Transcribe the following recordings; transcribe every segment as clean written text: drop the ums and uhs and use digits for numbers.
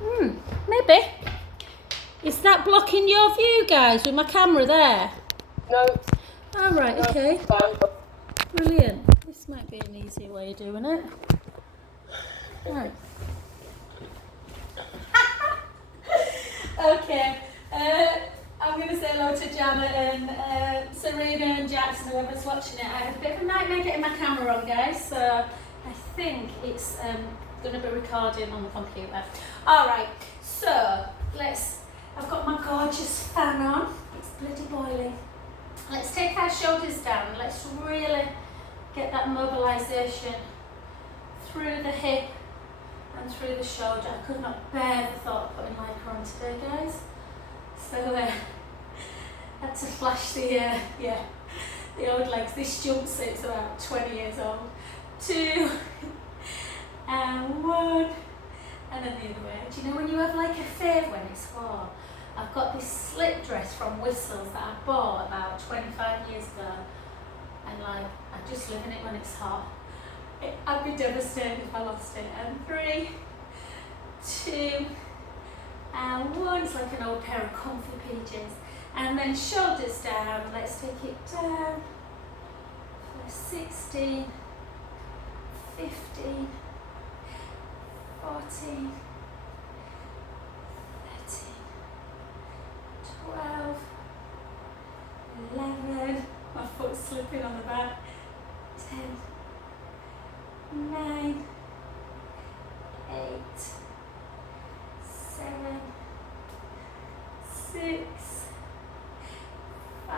Maybe. Is that blocking your view, guys, with my camera there? No. All right, No, okay. fine. Brilliant. This might be an easier way of doing it. Right. Okay. I'm going to say hello to Janet and Serena and Jackson, whoever's watching it. I had a bit of a nightmare getting my camera on, guys, so I think it's going to be recording on the computer. All right, so I've got my gorgeous fan on. It's bloody boiling. Let's take our shoulders down and let's really get that mobilisation through the hip and through the shoulder. I could not bear the thought of putting lycra on today, guys. So I had to flash the old legs. This jumpsuit's about 20 years old. 2 and 1 and then the other way. Do you know when you have like a fave when it's warm? I've got this slip dress from Whistles that I bought about 25 years ago, and like I just live in it when it's hot. I'd be devastated if I lost it. And 3, 2 and 1. It's like an old pair of comfy PJs. And then shoulders down. Let's take it down for 16, 15, 14, 13, 12, 11. My foot's slipping on the back. 10, 9, 8, 7, 6, 5,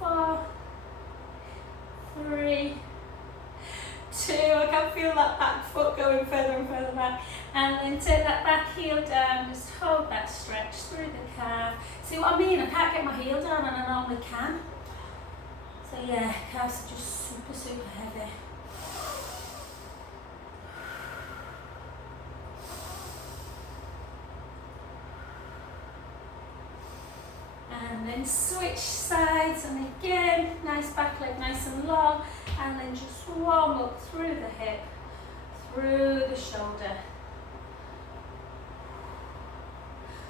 4, 3, 2. I can feel that back foot going further and further back. And then take that back heel down, just hold that stretch through the calf. See what I mean? I can't get my heel down and I normally can. So yeah, calves are just super, super heavy. And then switch sides, and again, nice back leg, nice and long, and then just warm up through the hip, through the shoulder.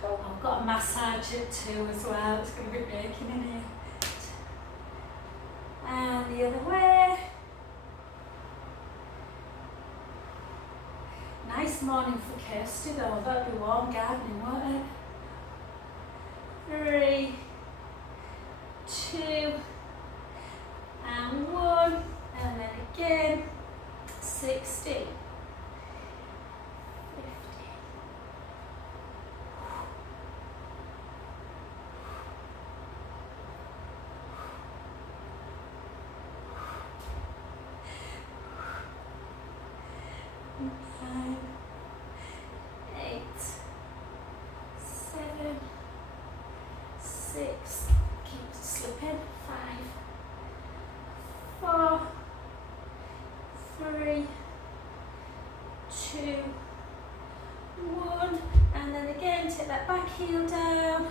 I've got a massage at 2 as well, it's going to be baking in here. And the other way. Nice morning for Kirsty though, that'll be warm gardening, won't it? 3, 2 and 1, and then again 16, 15, 9, 8, 7, 6, keep slipping, 5, 4, 3, 2, 1, and then again take that back heel down.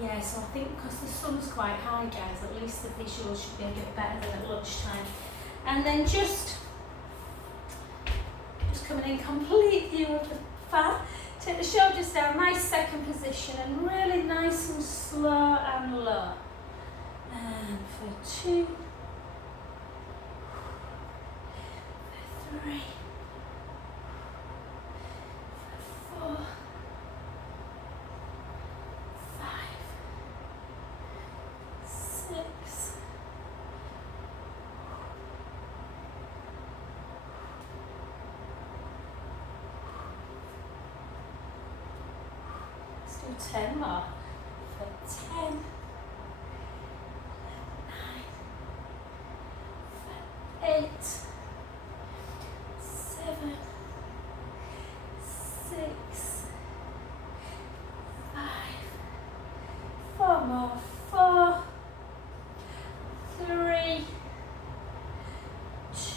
Yeah, so I think because the sun's quite high, guys, at least the visuals should be a bit better than at lunchtime. And then just coming in complete view of the fan. Take the shoulders down, nice second position, and really nice and slow and low. And for 2, for 3, for 4, 5, 6, 10 more. For 10, 9, for 8, 7, 6, 5, 4 more. 4, 3,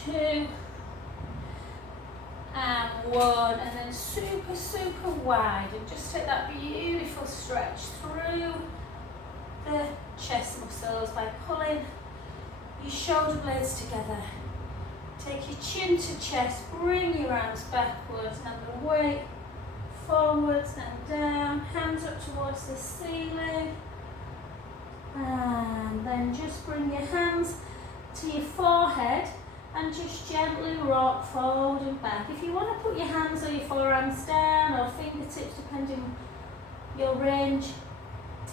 2, and 1, and then super, super wide, and just take that beautiful stretch through the chest muscles by pulling your shoulder blades together. Take your chin to chest, bring your arms backwards and away, forwards and down, hands up towards the ceiling. And then just bring your hands to your forehead and just gently rock forward and back. If you want to put your hands or your forearms down or fingertips, depending your range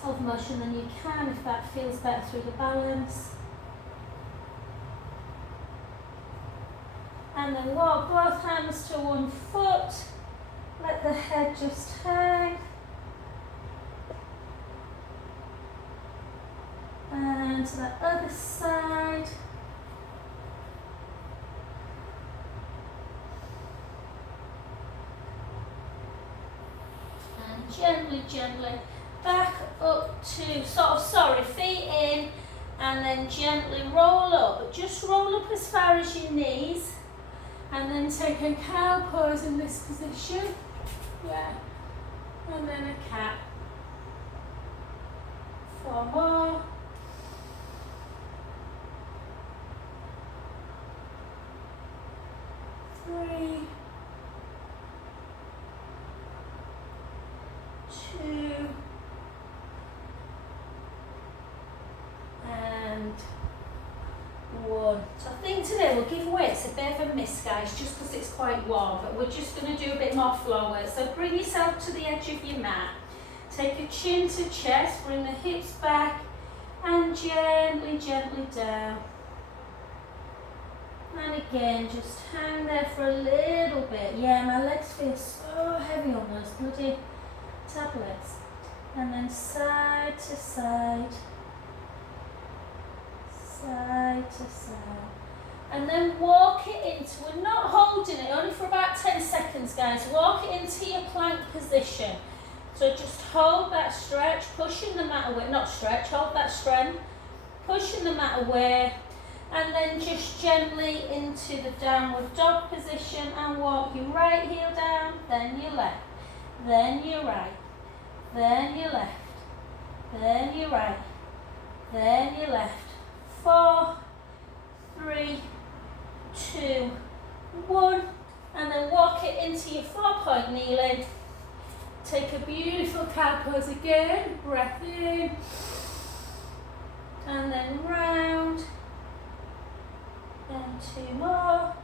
of motion, then you can if that feels better through the balance. And then walk both hands to one foot. Let the head just hang. And to the other side. And gently, gently back up to, feet in, and then gently roll up. Just roll up as far as your knees. And then take a cow pose in this position. Yeah. And then a cat. 4 more. 3, 2, and 1. So I think today we'll give weights a bit of a miss, guys, just because it's quite warm, but we're just going to do a bit more floor weight. So bring yourself to the edge of your mat. Take your chin to chest, bring the hips back, and gently, gently down. And again, just hang there for a little bit. Yeah, my legs feel so heavy on those bloody tablets. And then side to side. Side to side. And then walk it into, we're not holding it, only for about 10 seconds, guys. Walk it into your plank position. So just hold that stretch, pushing the mat away, not stretch, hold that strength, pushing the mat away, and then just gently into the downward dog position and walk your right heel down, then your left, then your right, then your left, then your right, then your left. 4, 3, 2, 1, and then walk it into your 4-point kneeling. Take a beautiful cow pose again, breath in, and then round, and 2 more,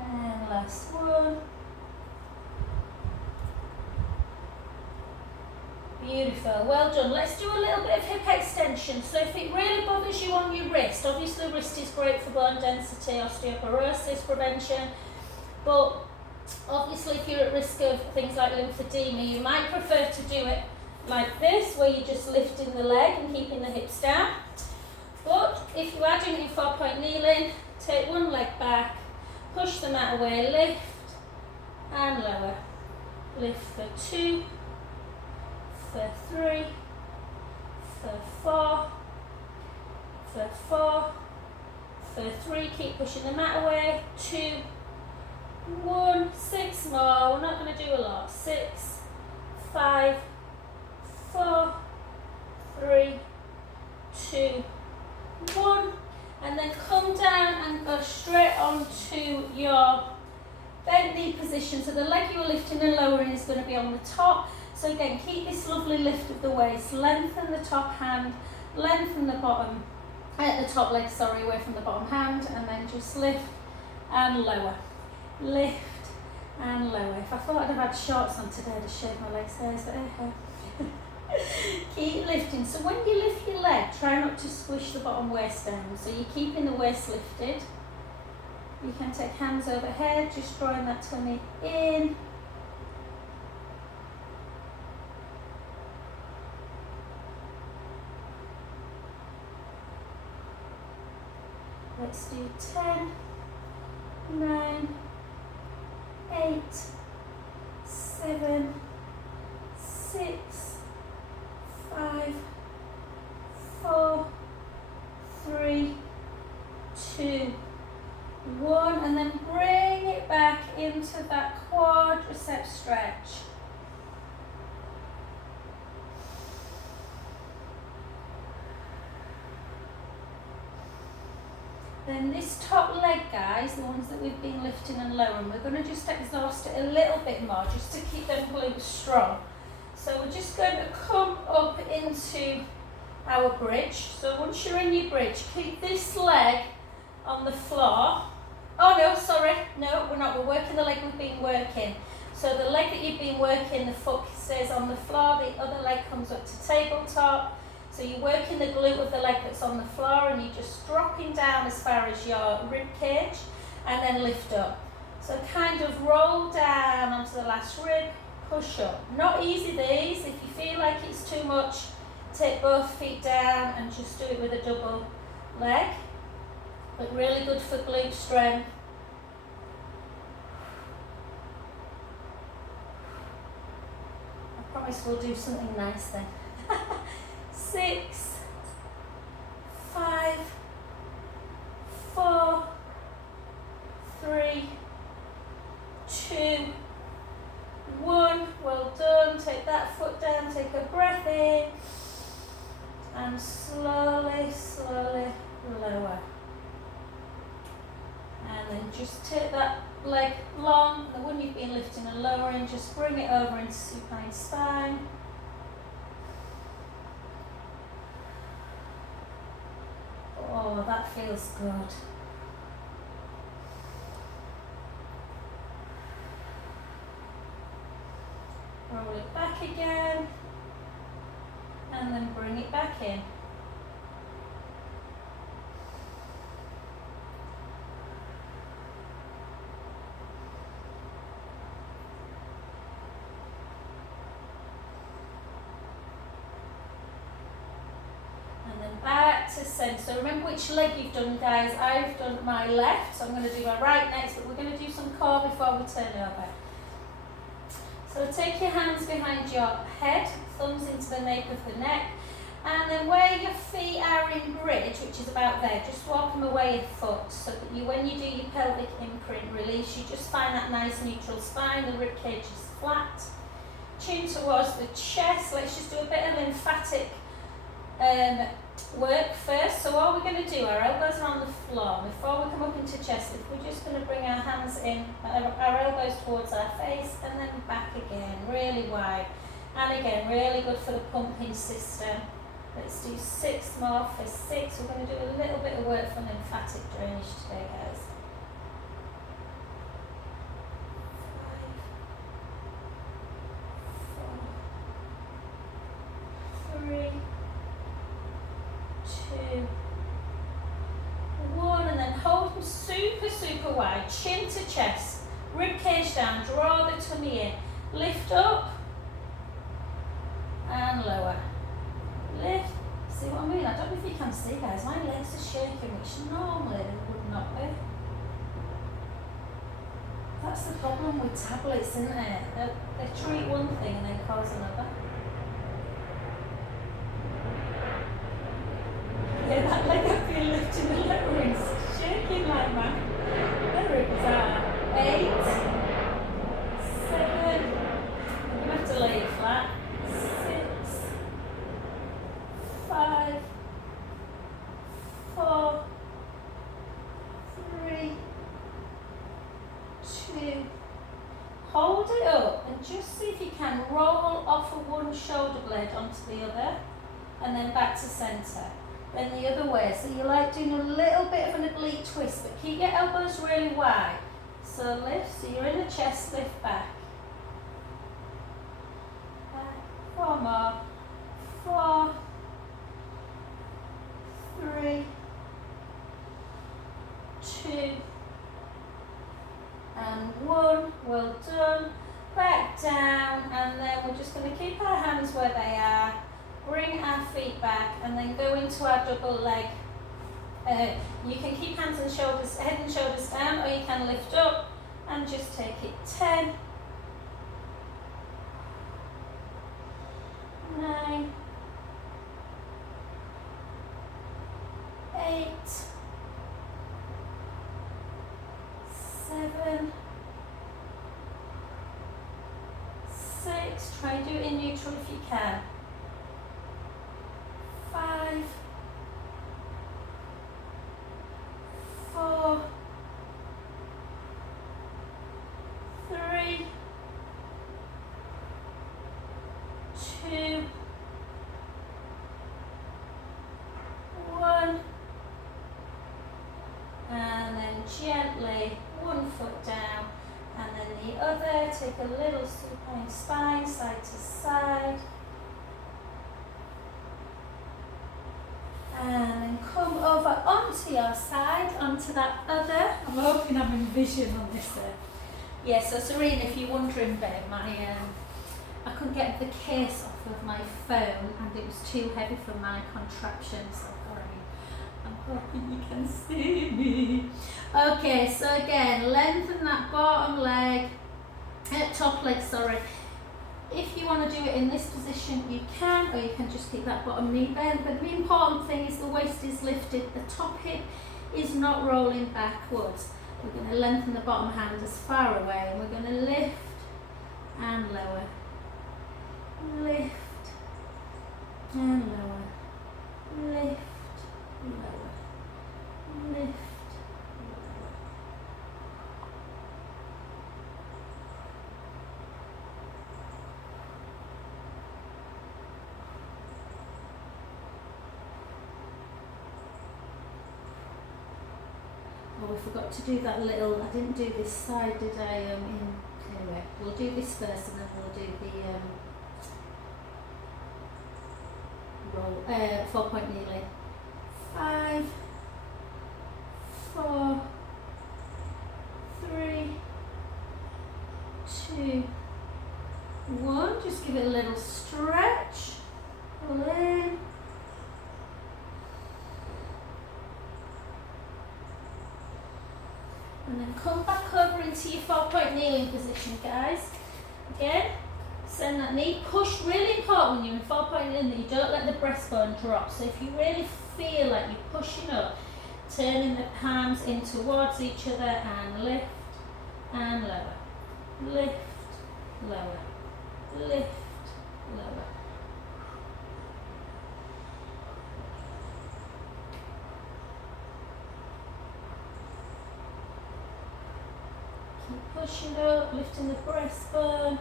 and last one. Beautiful, well done. Let's do a little bit of hip extension. So if it really bothers you on your wrist, obviously wrist is great for bone density, osteoporosis prevention, but obviously if you're at risk of things like lymphedema, you might prefer to do it like this, where you're just lifting the leg and keeping the hips down. But if you're adding it in 4-point kneeling, take one leg back, push the mat away, lift and lower. Lift for 2, for 3, for 4, for 4, for 3, keep pushing the mat away, 2, 1, 6 more, we're not going to do a lot, 6, 5, 4, 3, 2, 1, and then come down and go straight onto your bent knee position. So the leg you're lifting and lowering is going to be on the top. So again, keep this lovely lift of the waist, lengthen the top hand, lengthen the bottom, the top leg, sorry, away from the bottom hand, and then just lift and lower. Lift and lower. If I thought I'd have had shorts on today to shave my legs, there's the hair. Keep lifting. So when you lift your leg, try not to squish the bottom waist down. So you're keeping the waist lifted. You can take hands overhead, just drawing that tummy in. Let's do 10, 9, 8, 7, 6, 5, 4, 3, 2, 1, and then bring it back into that quadricep stretch. Then this top leg, guys, the ones that we've been lifting and lowering, we're going to just exhaust it a little bit more just to keep them glutes strong. So we're just going to come up into our bridge. So once you're in your bridge, keep this leg on the floor. Oh no, sorry, no, we're not. We're working the leg we've been working. So the leg that you've been working, the foot stays on the floor, the other leg comes up to tabletop. So you're working the glute of the leg that's on the floor and you're just dropping down as far as your rib cage and then lift up. So kind of roll down onto the last rib, push up. Not easy these. If you feel like it's too much, take both feet down and just do it with a double leg. But really good for glute strength. I promise we'll do something nice then. 6, 5, 4, 3, 2, 1. Well done. Take that foot down, take a breath in, and slowly, slowly lower. And then just take that leg long, the one you've been lifting and lowering, just bring it over into supine spine. Oh, that feels good. Roll it back again, and then bring it back in. Back to centre. So remember which leg you've done, guys. I've done my left, so I'm going to do my right next, but we're going to do some core before we turn over. So take your hands behind your head, thumbs into the nape of the neck, and then where your feet are in bridge, which is about there, just walk them away a foot so that you, when you do your pelvic imprint release, you just find that nice neutral spine, the rib cage is flat, chin towards the chest. Let's just do a bit of lymphatic work first. So all we're going to do, our elbows are on the floor. Before we come up into chest lift, we're just going to bring our hands in, our elbows towards our face, and then back again, really wide. And again, really good for the pumping system. Let's do 6 more for 6. We're going to do a little bit of work for lymphatic drainage today, guys. 5, 4, 3, 2, 1, and then hold them super, super wide, chin to chest, rib cage down, draw the tummy in, lift up and lower, lift. See what I mean? I don't know if you can see, guys, my legs are shaking, which normally they would not be. That's the problem with tablets, isn't it? They treat one thing and then cause another. Yeah, that leg I've been lifting and lowering is shaking like mad. Very bizarre. 8, 7, you have to lay it flat. 6, 5, 4, 3, 2. Hold it up and just see if you can roll off of one shoulder blade onto the other and then back to centre. Then the other way, so you like doing a little bit of an oblique twist, but keep your elbows really wide. So lift, so you're in the chest, lift back. Back. 4 more. 4, 3, 2, and 1. Well done. Back down, and then we're just going to keep our hands where they are. Bring our feet back and then go into our double leg. You can keep hands and shoulders, head and shoulders down, or you can lift up and just take it. 10, 9, 8, 7, 6. Try and do it in neutral if you can. 5, take a little supine spine, side to side. And then come over onto your side, onto that other. I'm hoping I'm in vision on this. Yeah, so Serena, if you're wondering, babe, I couldn't get the case off of my phone and it was too heavy for my contraption, so I'm hoping you can see me. Okay, so again, lengthen that bottom leg, top leg, sorry. If you want to do it in this position, you can, or you can just keep that bottom knee bent. But the important thing is the waist is lifted, the top hip is not rolling backwards. We're going to lengthen the bottom hand as far away, and we're going to lift and lower. Lift and lower. Lift, lower. Lift. Oh, we forgot to do that little, I didn't do this side, did I? Anyway, we'll do this first and then we'll do the roll, 4-point kneeling. 5, 4, 3, 2, 1. Just give it a little stretch. Pull in. And then come back over into your 4-point kneeling position, guys. Again, send that knee, push, really important when you're in 4-point kneeling that you don't let the breastbone drop. So if you really feel like you're pushing up, turning the palms in towards each other and lift and lower. Lift, lower. Lift, lower. Keep pushing up, lifting the breastbone.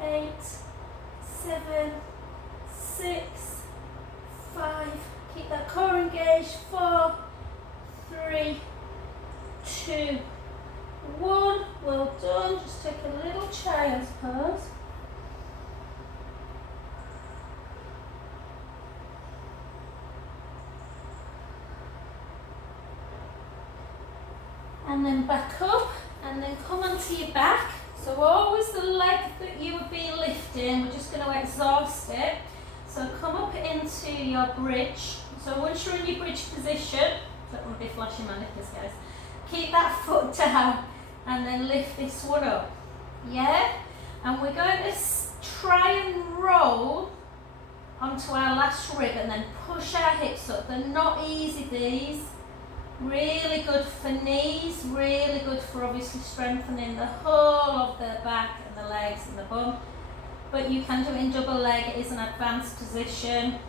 Eight, 7, 6, 5. Keep that core engaged. 4, 3, 2, 1. Well done. Just take a little child's pose. And then back up, and then come onto your back. So always the leg that you would be lifting, we're just going to exhaust it. So come up into your bridge. So once you're in your bridge position, don't want to be flashing my nippers, guys. Keep that foot down, and then lift this one up. Yeah? And we're going to try and roll onto our last rib, and then push our hips up. They're not easy, these. Really good for knees, really good for obviously strengthening the whole of the back and the legs and the bum. But you can do it in double leg, it is an advanced position.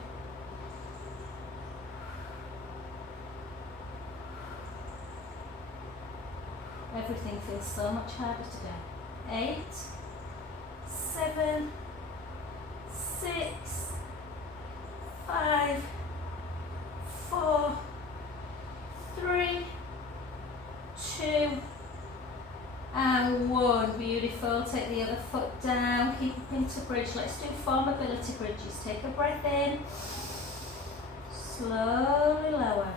Everything feels so much harder today. 8, 7, 6, 5, 4, 3, 2, and 1. Beautiful. Take the other foot down. Keep up into bridge. Let's do 4 mobility bridges. Take a breath in. Slowly lower.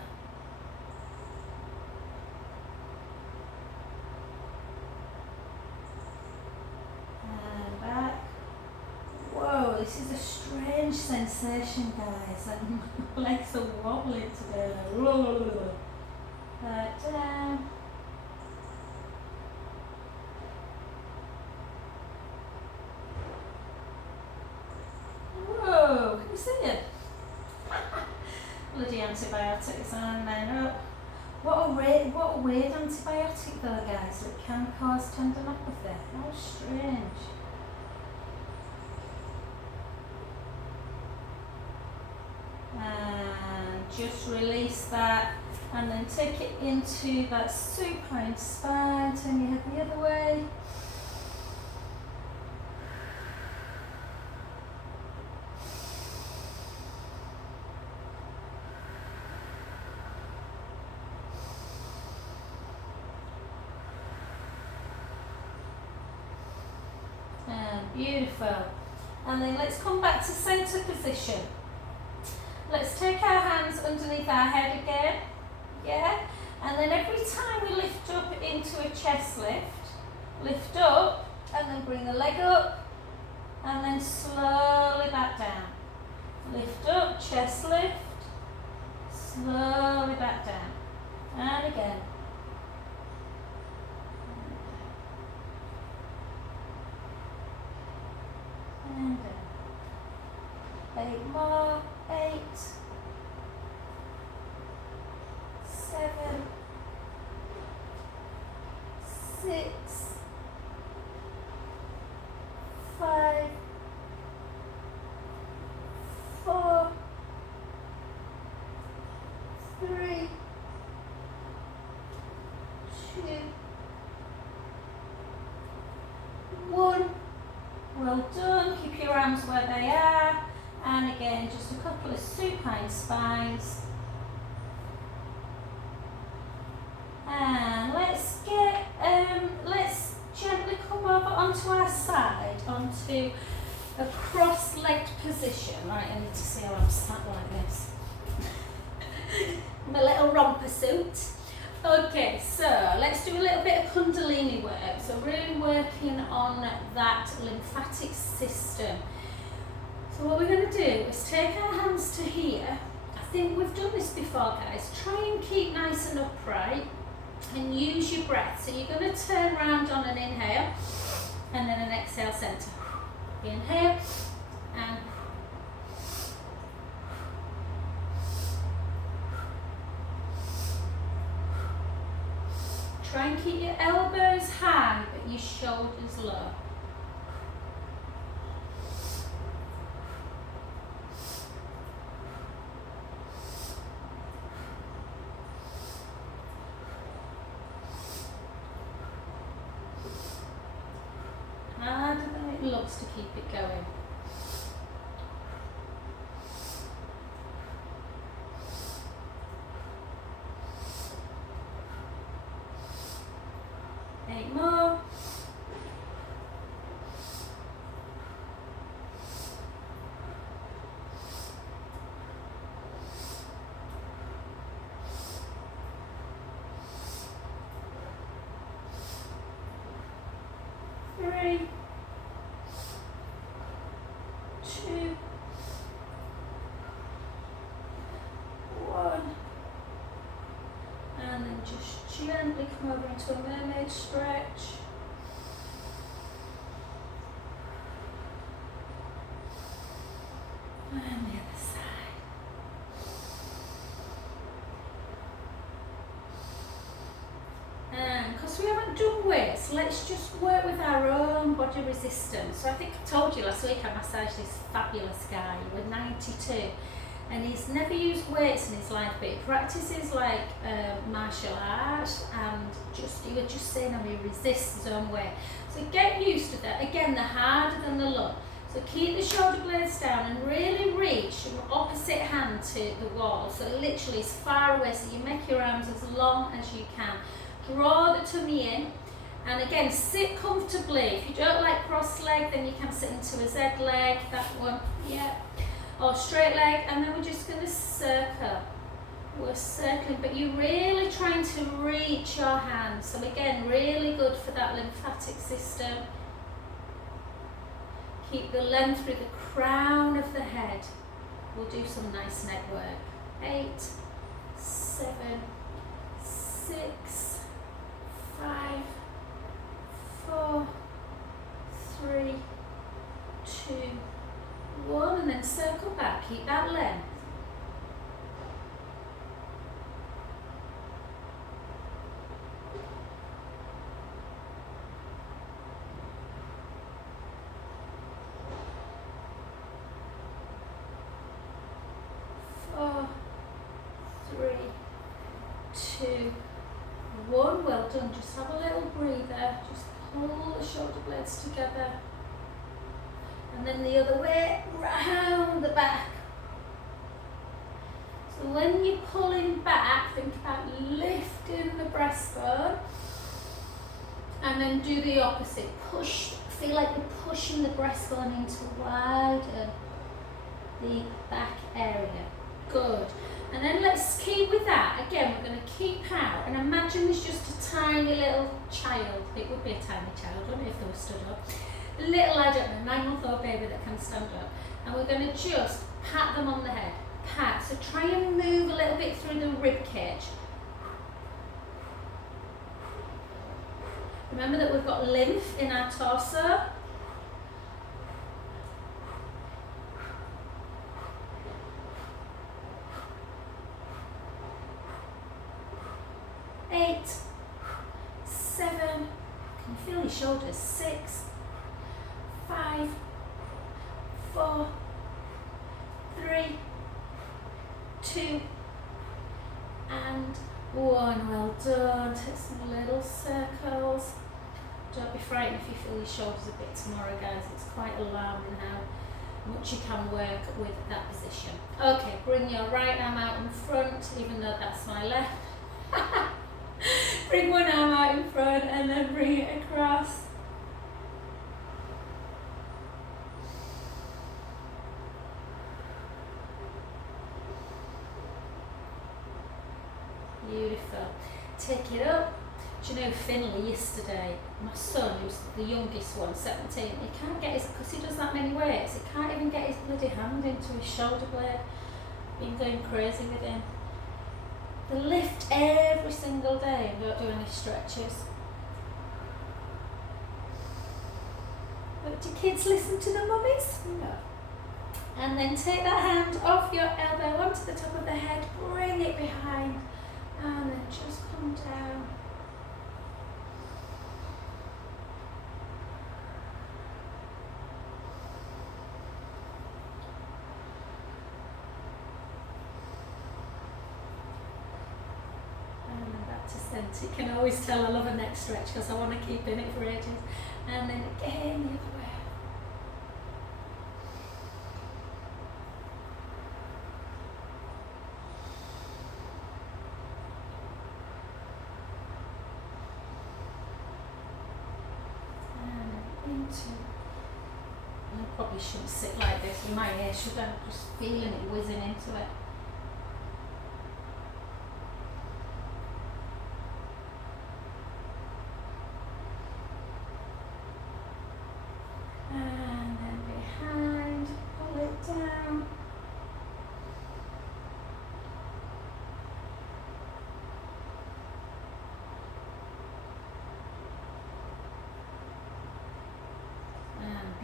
And back. Whoa, this is a strange sensation, guys. My legs are wobbling today. Down. Whoa, can you see it? Bloody antibiotics, and then up. What a weird antibiotic though, guys. It can cause tendinopathy. How strange. And just release that. And then take it into that supine spine, turn your head the other way. Beautiful. And then let's come back to centre position. Let's take our hands underneath our head again. Yeah? And then every time we lift up into a chest lift up, and then bring the leg up, and then slowly back down. Lift up, chest lift, slowly back down. And again. And down. 8 more. 8, 7, 6, 5, 4, 3, 2, 1. Well done. Keep your arms where they are. And again, just a couple of supine spines. And let's gently come over onto our side, onto a cross-legged position. Right, I need to see how I'm sat like this. My little romper suit. Okay, so let's do a little bit of Kundalini work. So really working on that lymphatic system. So what we're going to do is take our hands to here. I think we've done this before, guys. Try and keep nice and upright and use your breath. So you're going to turn around on an inhale and then an exhale centre. Inhale and try and keep your elbows high but your shoulders low. Harder than it looks to keep it going. Eight more. Three, 2, 1, and then just gently come over into a mermaid stretch. And the other side. And because we haven't done weights, let's just work with our own body resistance. So I think I told you last week I massaged this fabulous guy with 92 and he's never used weights in his life, but he practices like martial arts and he was just saying how he resists his own weight. So get used to that. Again, the harder than the low. So keep the shoulder blades down and really reach from opposite hand to the wall. So literally as far away, so you make your arms as long as you can. Draw the tummy in, and again sit comfortably. If you don't like cross leg, then you can sit into a Z leg, that one, yeah, or straight leg, and then we're just going to circle. We're circling, but you're really trying to reach your hands. So again, really good for that lymphatic system. Keep the length through the crown of the head. We'll do some nice neck work. 8, 7, 6, 5, 4, 3, 2, 1, and then circle back. Keep that length. Well done. Just have a little breather. Just pull the shoulder blades together. And then the other way, round the back. So when you're pulling back, think about lifting the breastbone. And then do the opposite. Push Feel like you're pushing the breastbone in to widen the back area. Good. And then let's keep with that. Again, we're going to keep out. And imagine there's just a tiny little child. It would be a tiny child, wouldn't it, if they were stood up. A little, I don't know, 9-month-old baby that can stand up. And we're going to just pat them on the head. Pat. So try and move a little bit through the rib cage. Remember that we've got lymph in our torso. Eight, 7, can you feel your shoulders? 6, 5, 4, 3, 2, and 1. Well done. Take some little circles. Don't be frightened if you feel your shoulders a bit tomorrow, guys. It's quite alarming how much you can work with that position. Okay, bring your right arm out in front, even though that's my left. Bring one arm out in front and then bring it across. Beautiful. Take it up. Do you know Finley yesterday, my son, who's the youngest one, 17, he can't get his, because he does that many weights, he can't even get his bloody hand into his shoulder blade. Been going crazy with him. They lift every single day and don't do any stretches. But do kids listen to the mummies? No. And then take that hand off your elbow onto the top of the head, bring it behind, and then just come down. You can always tell I love a neck stretch because I want to keep in it for ages. And then again the other way. And into. I probably shouldn't sit like this in my hair, should I? I'm just feeling it whizzing into it.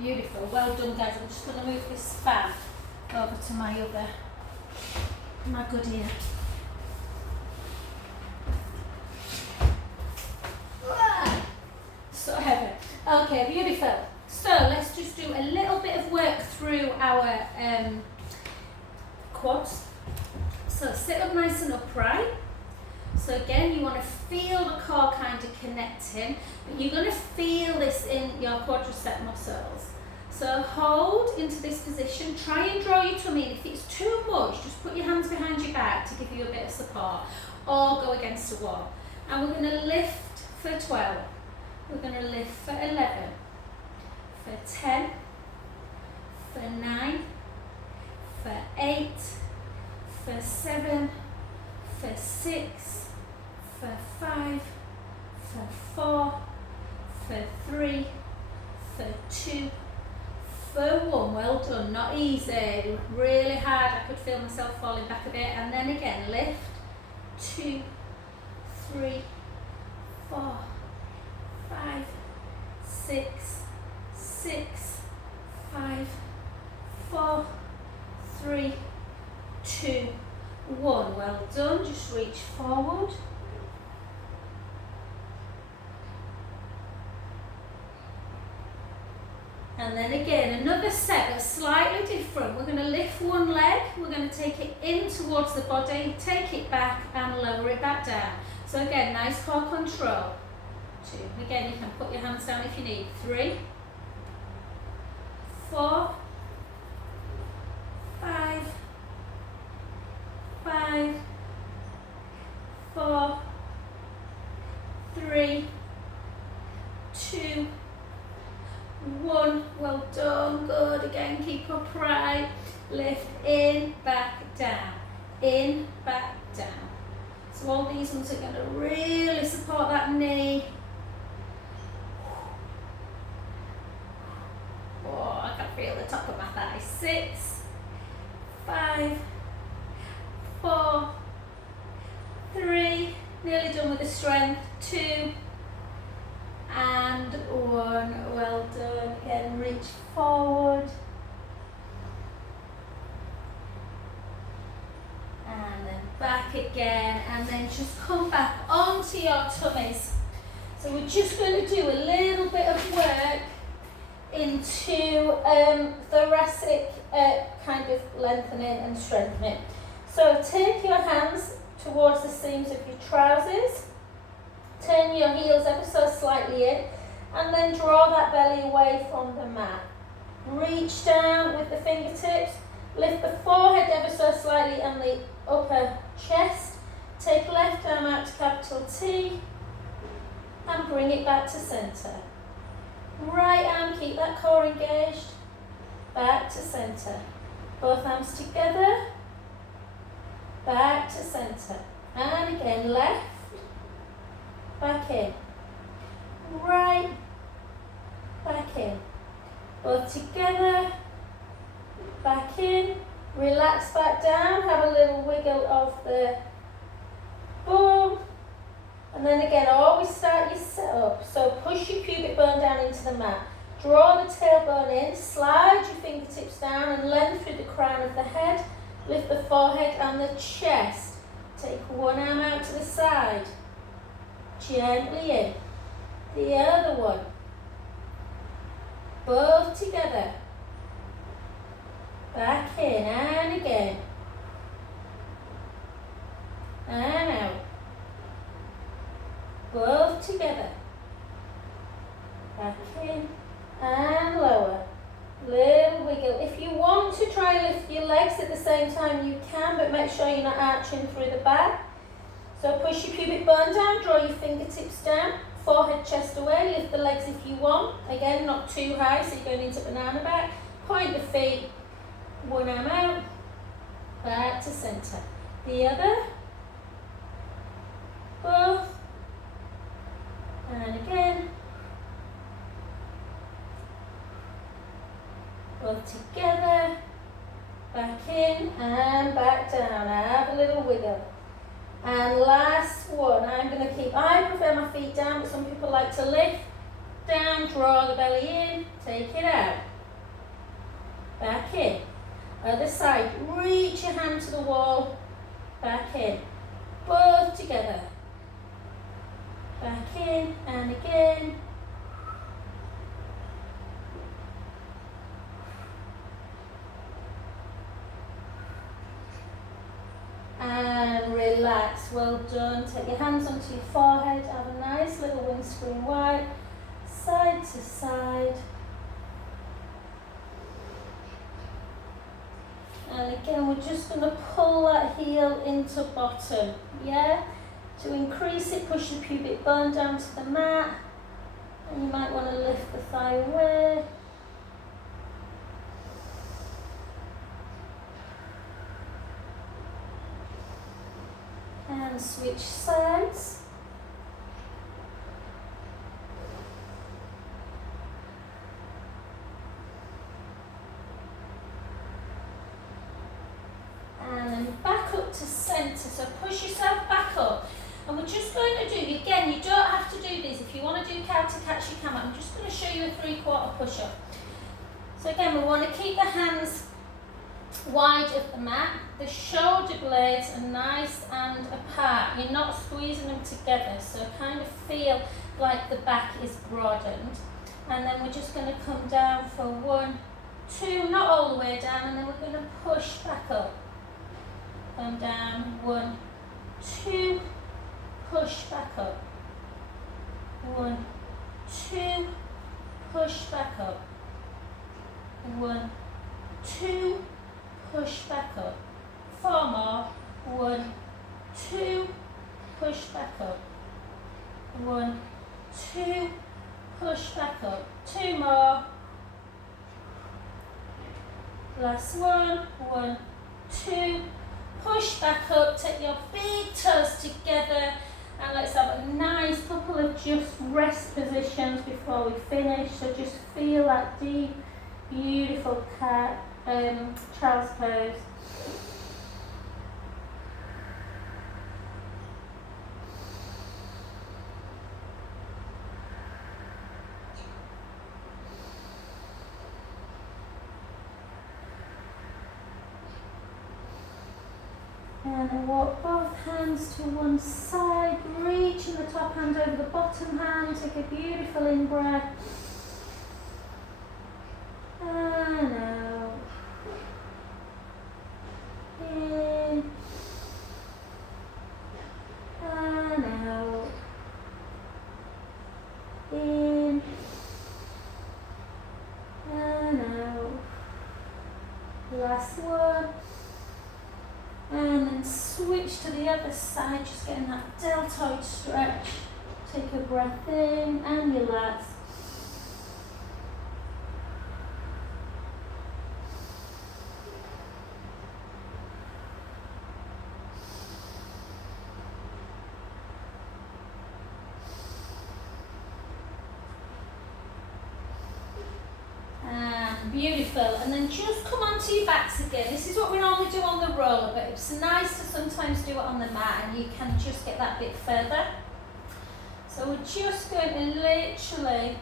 Beautiful, well done guys. I'm just going to move this fan over to my good ear. So heavy. Okay, beautiful. So let's just do a little bit of work through our quads. So sit up nice and upright. So again, you want to feel the core kind of connecting, but you're going to feel this in your quadricep muscles. So hold into this position, try and draw your tummy in. If it's too much, just put your hands behind your back to give you a bit of support, or go against the wall. And we're going to lift for 12, we're going to lift for 11, for 10, for 9, for 8, for 7, for 6, for 5, for 4, for 3, for 2, for 1. Well done, not easy, really hard. I could feel myself falling back a bit. And then again, lift, 2, 3, 4, 5, 6, 5, 4, 3, 2, 1. Well done, just reach forward. And then again, another set that's slightly different. We're going to lift one leg, we're going to take it in towards the body, take it back and lower it back down. So again, nice core control. 2, again, you can put your hands down if you need. 3, 4, 5, 5, 4, 3, 2, 1, well done, good, again, keep upright, lift, in, back, down, in, back, down. So all these ones are going to really support that knee. Oh, I can feel the top of my thigh. 6, 5, 4, 3, nearly done with the strength, 2, and 1, well done, again, reach forward, and then back again, and then just come back onto your tummies. So we're just going to do a little bit of work into thoracic kind of lengthening and strengthening. So take your hands towards the seams of your trousers, turn your heels ever so slightly in, and then draw that belly away from the mat. Reach down with the fingertips, lift the forehead ever so slightly and the upper chest, take left arm out to capital T, and bring it back to centre. Right arm, keep that core engaged, back to centre. Both arms together, back to centre. And again, left, back in. Right, back in. Both together, back in. Relax back down, have a little wiggle of the bum. And then again, always start your sit up. So push your pubic bone down into the mat. Draw the tailbone in, slide your fingertips down and length through the crown of the head. Lift the forehead and the chest. Take one arm out to the side. Gently in. The other one. Both together. Back in and again. And out. Both together. Back in and lower. Little wiggle. If you want to try lift your legs at the same time, you can, but make sure you're not arching through the back. So push your pubic bone down, draw your fingertips down, forehead, chest away, lift the legs if you want. Again, not too high, so you're going into banana back. Point the feet, one arm out, back to centre. The other, both, and again, both together, back in and back down. Have a little wiggle. And last one, I prefer my feet down, but some people like to lift, down, draw the belly in, take it out, back in. Other side, reach your hand to the wall, back in, both together, back in and again. And relax, well done. Take your hands onto your forehead, have a nice little windscreen wipe, side to side. And again, we're just going to pull that heel into bottom, yeah? To increase it, push the pubic bone down to the mat. And you might want to lift the thigh away. And switch sides. And then back up to centre, so push yourself back up. And we're just going to do, again, you don't have to do this. If you want to do cow to catch, you can. I'm just going to show you a 3/4 push-up. So again, we want to keep the hands wide of the mat. The shoulder blades are nice and apart. You're not squeezing them together, so kind of feel like the back is broadened. And then we're just going to come down for 1, 2, not all the way down, and then we're going to push back up. Come down, 1, 2, push back up. 1, 2, push back up. 1, 2, push back up. 4 more. 1, 2, push back up. 1, 2, push back up. 2 more. Last one. 1, 2. Push back up, take your big toes together, and let's have a nice couple of just rest positions before we finish. So just feel that deep, beautiful child's pose. And then walk both hands to one side, reaching the top hand over the bottom hand, take a beautiful in-breath. And out. In. And out. In. And out. Last one. And then switch to the other side, just getting that deltoid stretch. Take a breath in and relax. Beautiful, and then just come onto your backs again. This is what we normally do on the roller, but it's nice to sometimes do it on the mat, and you can just get that bit further. So we're just going to literally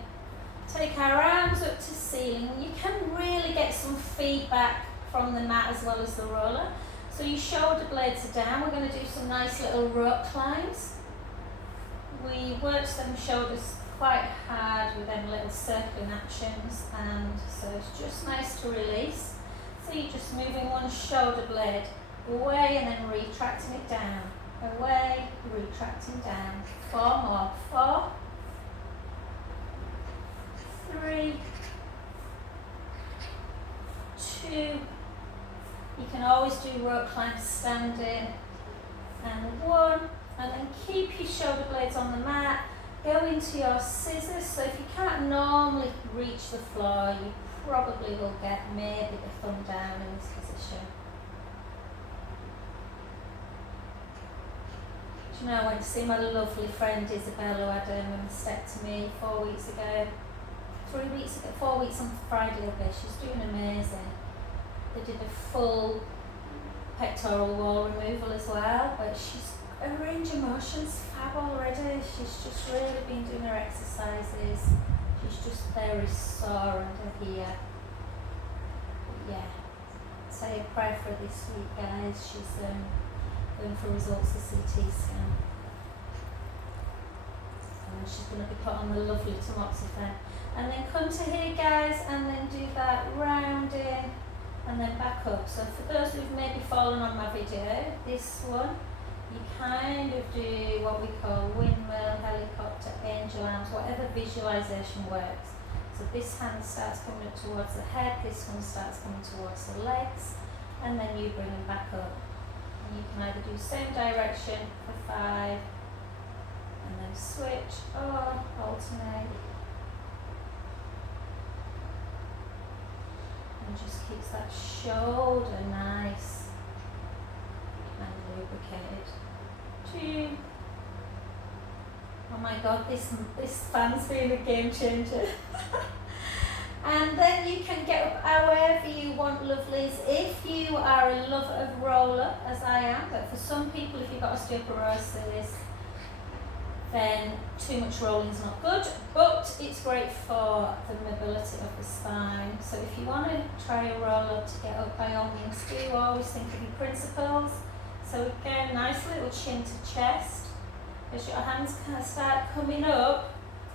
take our arms up to ceiling. You can really get some feedback from the mat as well as the roller. So your shoulder blades are down. We're going to do some nice little rope climbs. We worked them shoulders quite hard with them little circling actions, and so it's just nice to release. So you're just moving one shoulder blade away and then retracting it down, away, retracting down. 4 more. 4, 3, 2. You can always do rope climbs standing. And 1, and then keep your shoulder blades on the mat. Go into your scissors. So if you can't normally reach the floor, you probably will get maybe the thumb down in this position. Do you know, I went to see my lovely friend Isabel, who had a mastectomy 4 weeks ago. 3 weeks ago, 4 weeks on Friday ago. She's doing amazing. They did a full pectoral wall removal as well, but her range of motion's fab already. She's just really been doing her exercises. She's just very sore under here. But yeah, say a prayer for her this week, guys. She's going for results of CT scan. And she's going to be put on the lovely tamoxifen. And then come to here, guys, and then do that rounding and then back up. So for those who've maybe fallen on my video, this one, you kind of do what we call windmill, helicopter, angel arms, whatever visualization works. So this hand starts coming up towards the head, this one starts coming towards the legs, and then you bring them back up. And you can either do same direction for 5, and then switch, or alternate. And just keeps that shoulder nice and lubricated. 2. Oh my God, this fan's been a game changer. And then you can get up however you want, lovelies. If you are a lover of roller, as I am, but for some people, if you've got osteoporosis, then too much rolling is not good, but it's great for the mobility of the spine. So if you want to try a roller to get up, by all means do. Always think of your principles. So again, nice little chin to chest. As your hands kind of start coming up,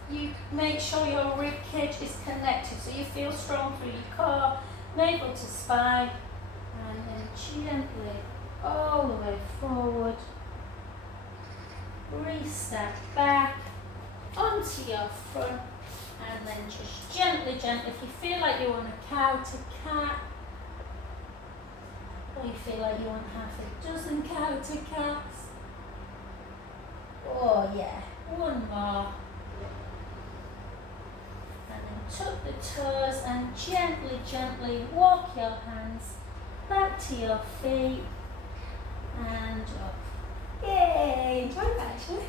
you make sure your rib cage is connected, so you feel strong through your core, navel to spine, and then gently all the way forward. Restep back onto your front, and then just gently, if you feel like you want a cow to cat, or you feel like you want half a dozen cow to cats, oh yeah, 1 more. tuck the toes and gently walk your hands back to your feet and up. Yay! Enjoyed that actually.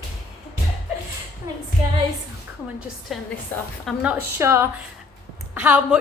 Thanks guys. I'll come and just turn this off. I'm not sure how much